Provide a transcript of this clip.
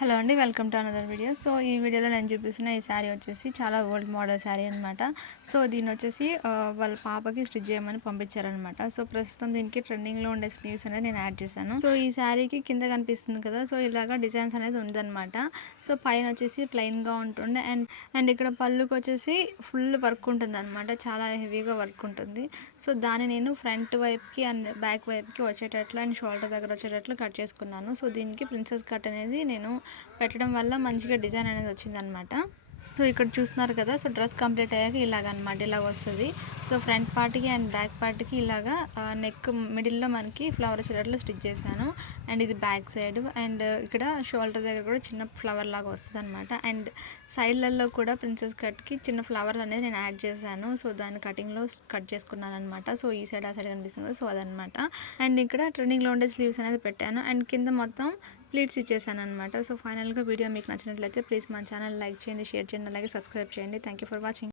Hello అండి, welcome to another video. So ఈ వీడియోలో నేను చూపిస్తున్న ఈ శారీ వచ్చేసి చాలా ఓల్డ్ మోడల్ శారీ అనమాట. సో దీన్ని వచ్చేసి వాళ్ళ పాపకి స్టిచ్ చేయమని పంపించారనమాట. సో ప్రస్తుతం దీనికి ట్రెండింగ్లో ఉండే స్లీవ్స్ అనేది నేను యాడ్ చేశాను. సో ఈ శారీకి కింద కనిపిస్తుంది కదా, సో ఇలాగా డిజైన్స్ అనేది ఉందన్నమాట. సో పైన వచ్చేసి ప్లెయిన్గా ఉంటుండే అండ్ ఇక్కడ పళ్ళుకి వచ్చేసి ఫుల్ వర్క్ ఉంటుంది అనమాట. చాలా హెవీగా వర్క్ ఉంటుంది. సో దాన్ని నేను ఫ్రంట్ వైపుకి అండ్ బ్యాక్ వైపుకి వచ్చేటట్లు అండ్ షోల్డర్ దగ్గర వచ్చేటట్లు కట్ చేసుకున్నాను. సో దీనికి ప్రిన్సెస్ కట్ అనేది నేను పెట్టడం వల్ల మంచిగా డిజైన్ అనేది వచ్చిందనమాట. సో ఇక్కడ చూస్తున్నారు కదా, సో డ్రెస్ కంప్లీట్ అయ్యాక ఇలాగనమాట, ఇలాగ వస్తుంది. సో ఫ్రంట్ పార్ట్కి అండ్ బ్యాక్ పార్ట్కి ఇలాగా నెక్ మిడిల్లో మనకి ఫ్లవర్ వచ్చేటట్లు స్టిచ్ చేశాను. అండ్ ఇది బ్యాక్ సైడ్ అండ్ ఇక్కడ షోల్డర్ దగ్గర కూడా చిన్న ఫ్లవర్ లాగా వస్తుంది అనమాట. అండ్ సైడ్లలో కూడా ప్రిన్సెస్ కట్కి చిన్న ఫ్లవర్ అనేది నేను యాడ్ చేశాను. సో దాన్ని కటింగ్లో కట్ చేసుకున్నాను అనమాట. సో ఈ సైడ్ ఆ సైడ్ కనిపిస్తుంది, సో అదనమాట. అండ్ ఇక్కడ ట్రెండింగ్లో ఉండే స్లీవ్స్ అనేది పెట్టాను అండ్ కింద మొత్తం ప్లీట్స్ ఇచ్చేసాను అనమాట. సో ఫైనల్గా వీడియో మీకు నచ్చినట్లయితే ప్లీజ్ మన ఛానల్ లైక్ చేయండి, షేర్ చేయండి, అలాగే సబ్స్క్రైబ్ చేయండి. Thank you for watching.